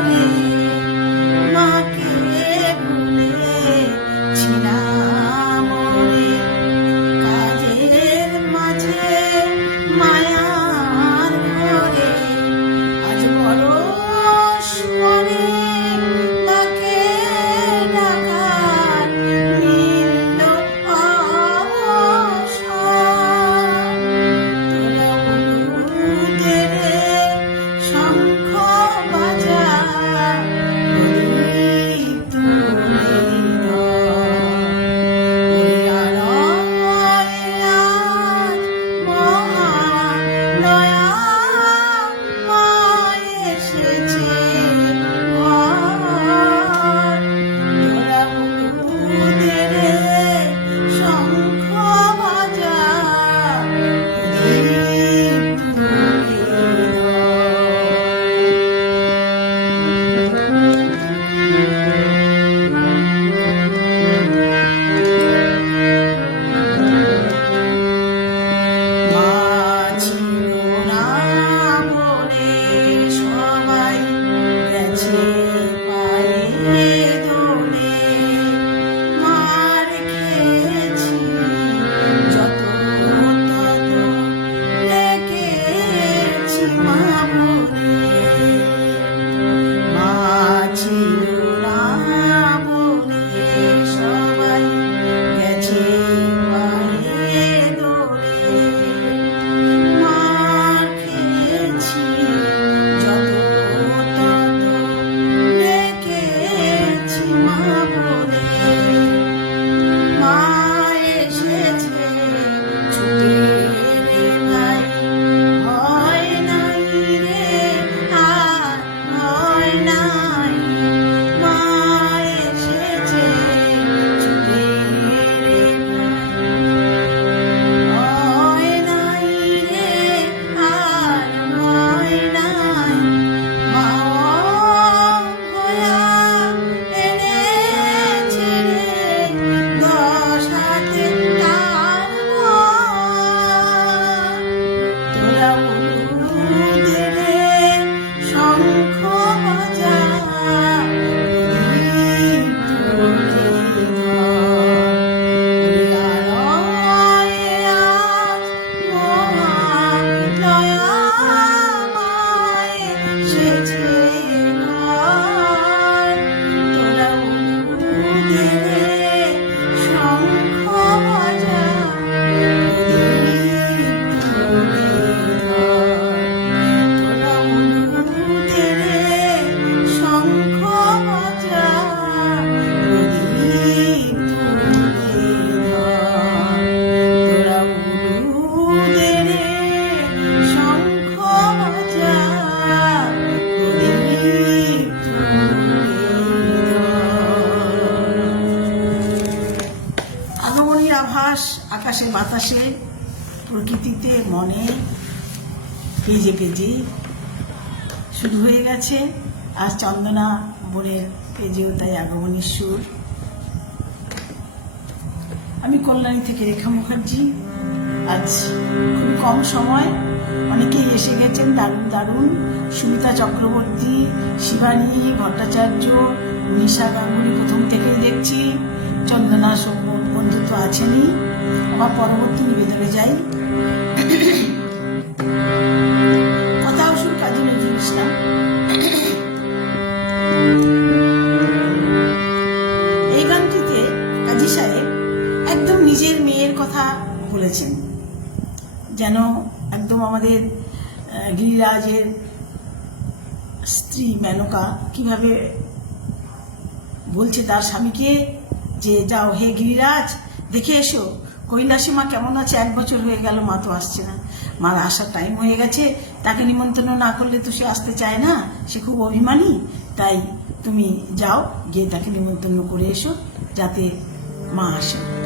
Amen. আকাশ, বাতাসে, প্রকৃতিতে, মনে পেজে পেজে শুরু হয়ে গেছে। আর চন্দনা বোনের পেজেও তাই আগমনের সুর। আমি কল্যাণী থেকে রেখা মুখার্জি। আজ খুব কম সময়। অনেকেই এসে গেছেন দারুণ দারুণ। সুমিতা চক্রবর্তী, শিবানী ভট্টাচার্য, নিশা গাঙ্গুলি প্রথম থেকেই দেখছি। চন্দনা বন্ধু তো আছেনই। আমার পরবর্তী নিবেদনে যাই। এই গানটিতে কাজী সাহেব একদম নিজের মেয়ের কথা বলেছেন। যেন একদম আমাদের গিরিরাজের স্ত্রী মেনকা কীভাবে বলছে তার স্বামীকে যে যাও, হে গিরিরাজ, দেখে এসো। কৈলাসী মা কেমন আছে? এক বছর হয়ে গেল, মা তো আসছে না। মার আসার টাইম হয়ে গেছে। তাকে নিমন্ত্রণ না করলে তো সে আসতে চায় না। সে খুব অভিমানী। তাই তুমি যাও, গিয়ে তাকে নিমন্ত্রণ করে এসো, যাতে মা আসে।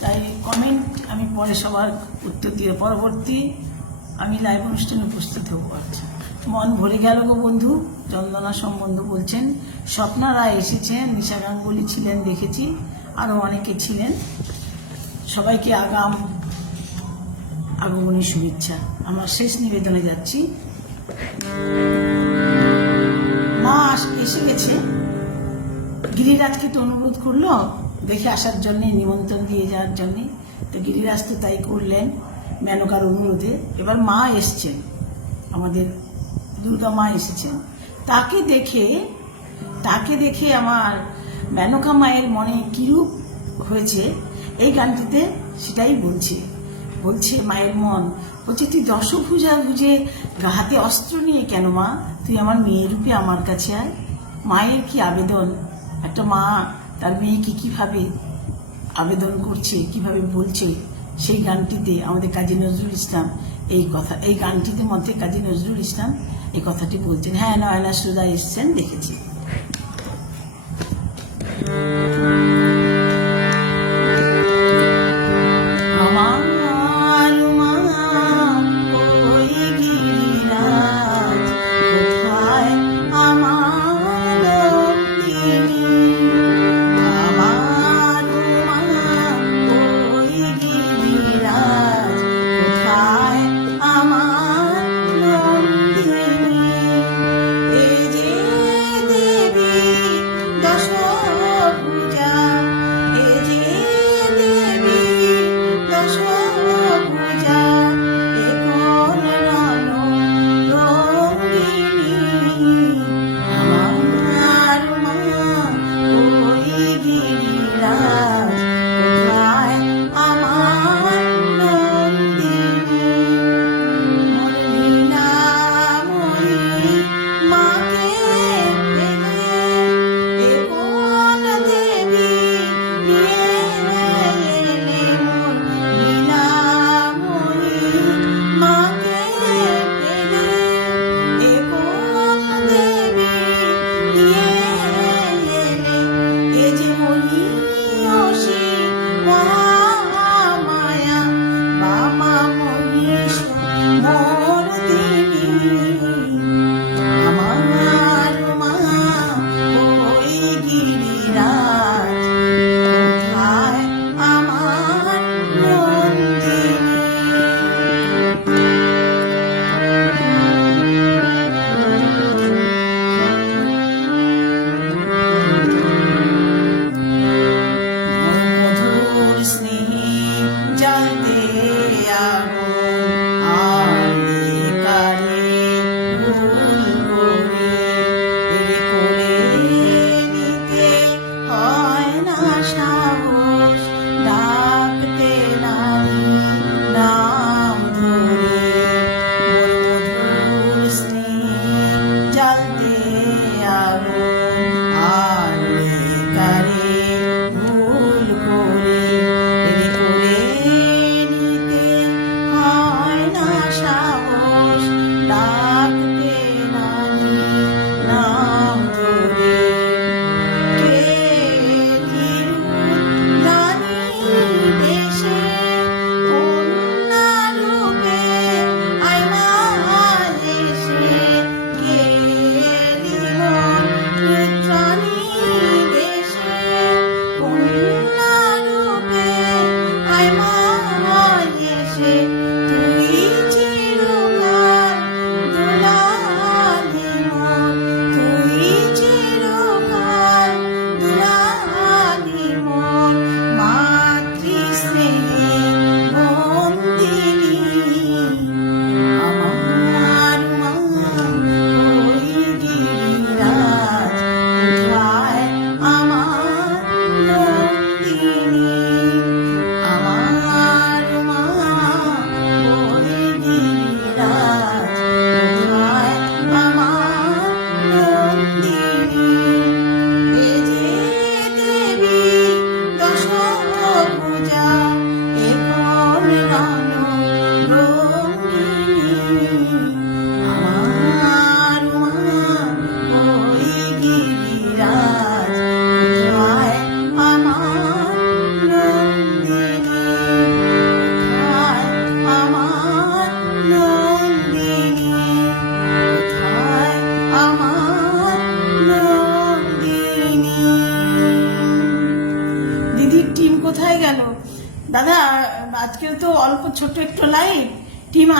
তাই কমেন্ট আমি পরে সবার উত্তর দিয়ে পরবর্তী আমি লাইভ অনুষ্ঠানে উপস্থিত হব। আচ্ছা মন ভরে গেল গো বন্ধু চন্দনা সম্বন্ধ বলছেন। স্বপ্না রায় এসেছেন নিশা গাঙ্গুলি ছিলেন দেখেছি আরও অনেকে ছিলেন। সবাইকে আগাম আগমনী শুভেচ্ছা। আমার শেষ নিবেদনে যাচ্ছি। মা এসে গেছে। গিরিরাজকে তো অনুরোধ করল দেখে আসার জন্যে, নিমন্ত্রণ দিয়ে যাওয়ার জন্যে তো গিরিরাজ তো তাই করলেন মেনকার অনুরোধে। এবার মা এসছেন, আমাদের দুর্গা মা এসেছেন। তাকে দেখে তাকে দেখে আমার মেনকা মায়ের মনে কিরূপ হয়েছে, এই গানটিতে সেটাই বলছে। বলছে মায়ের মন, বলছে, তুই দশভুজা ভুজে হাতে অস্ত্র নিয়ে কেন মা? তুই আমার মেয়ের রূপে আমার কাছে আয়। মায়ের কি আবেদন? একটা মা তার মেয়েকে কীভাবে আবেদন করছে, কীভাবে বলছে, সেই গানটিতে আমাদের কাজী নজরুল ইসলাম এই কথা, এই গানটিতে মধ্যে কাজী নজরুল ইসলাম এই কথাটি বলছেন। হ্যাঁ নয়না সুদা এসছেন, দেখেছি।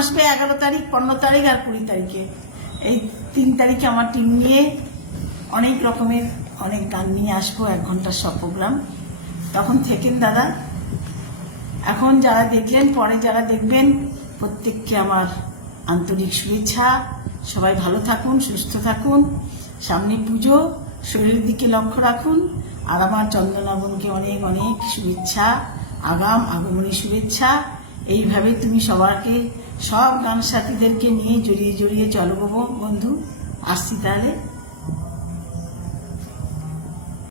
আসবে এগারো তারিখ, পনেরো তারিখ আর কুড়ি তারিখে। এই তিন তারিখে আমার টিম নিয়ে অনেক রকমের, অনেক গান নিয়ে আসব, এক ঘণ্টার সব প্রোগ্রাম তখন থেকেন দাদা। এখন যারা দেখলেন, পরে যারা দেখবেন, প্রত্যেককে আমার আন্তরিক শুভেচ্ছা। সবাই ভালো থাকুন, সুস্থ থাকুন। সামনে পুজো, শরীরের দিকে লক্ষ্য রাখুন। আর আমার চন্দনা বোনকে অনেক অনেক শুভেচ্ছা, আগাম আগমনী শুভেচ্ছা। এইভাবে তুমি সবারকে সব গান সাথীদেরকে নিয়ে জড়িয়ে জড়িয়ে চলো বন্ধু। আসছি তাহলে।